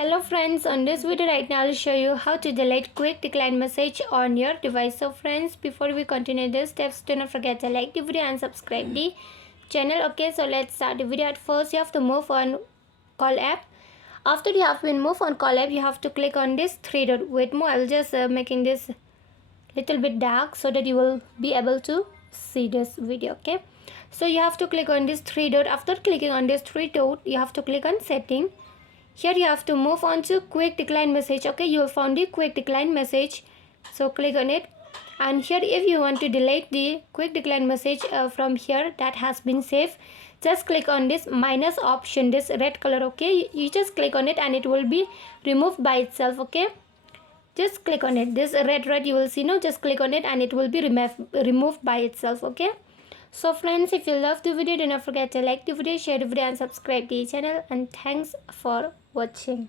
Hello friends, on this video right now I'll show you how to delete quick decline message on your device. So friends, before we continue the steps, do not forget to like the video and subscribe the channel. Okay, so let's start the video. At first you have to move on call app. After you have been moved on call app, you have to click on this three dot. Wait more, I will just making this little bit dark so that you will be able to see this video. Okay, so you have to click on this three dot. After clicking on this three dot, you have to click on setting. Here you have to move on to quick decline message. Okay, you will find the quick decline message, so click on it. And here if you want to delete the quick decline message from here that has been saved, just click on this minus option, this red color. Okay, you just click on it and it will be removed by itself. Okay, just click on it, this red you will see. No, just click on it and it will be removed by itself. Okay, so friends, if you love the video, do not forget to like the video, share the video and subscribe to the channel. And thanks for watching.